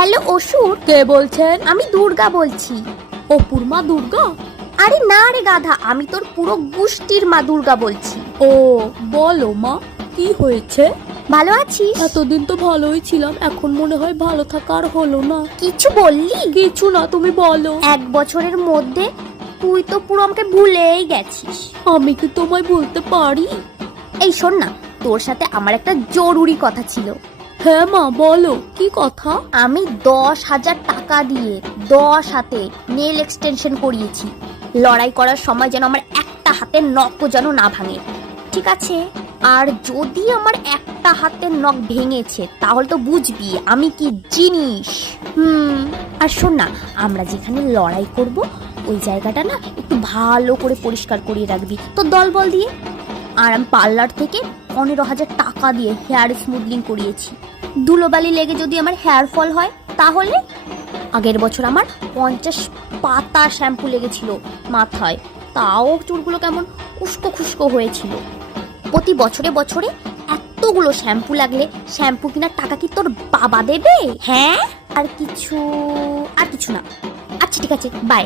Hello অসুর, কে বলছেন? আমি দুর্গা বলছি। অপুর মা দুর্গা? আরে না রে গাধা, আমি তোর পুরো গোষ্ঠীর মা দুর্গা বলছি। ও বলো মা, কি হয়েছে? ভালো আছিস? এতদিন তো ভালোই ছিলাম, এখন মনে হয় ভালো থাকা আর হলো না। কিছু বললি? কিছু না, তুমি বলো। 1 বছরের মধ্যে তুই তো পুরো আমাকে ভুলেই গেছিস। আমি কি তোমায় বলতে পারি? এই শোন না, তোর সাথে আমার একটা জরুরি কথা ছিল। হ্যাঁ মা বলো, কি কথা? আমি 10,000 টাকা দিয়ে 10 হাতে নেল এক্সটেনশন করিয়েছি। লড়াই করার সময় যেন আমার একটা হাতের নখও যেন না ভাঙে, ঠিক আছে? আর যদি আমার একটা হাতের নখ ভেঙেছে তাহলে তো বুঝবি আমি কি জিনিস। আর শোন না, আমরা যেখানে লড়াই করব ওই জায়গাটা না একটু ভালো করে পরিষ্কার করিয়ে রাখবি তো দলবল দিয়ে। আর আমি পার্লার থেকে 15,000 টাকা দিয়ে হেয়ার স্মুথনিং করিয়েছি। ধুলোবালি লেগে যদি আমার হেয়ার ফল হয় তাহলে? আগের বছর আমার 50 পাতা শ্যাম্পু লেগেছিল মাথায়, তাও চুলগুলো কেমন উস্কো খুস্কো হয়েছিল। প্রতি বছরে বছরে এতগুলো শ্যাম্পু লাগলে শ্যাম্পু কেনার টাকা কি তোর বাবা দেবে? হ্যাঁ, আর কিছু না। আচ্ছা ঠিক আছে, বাই।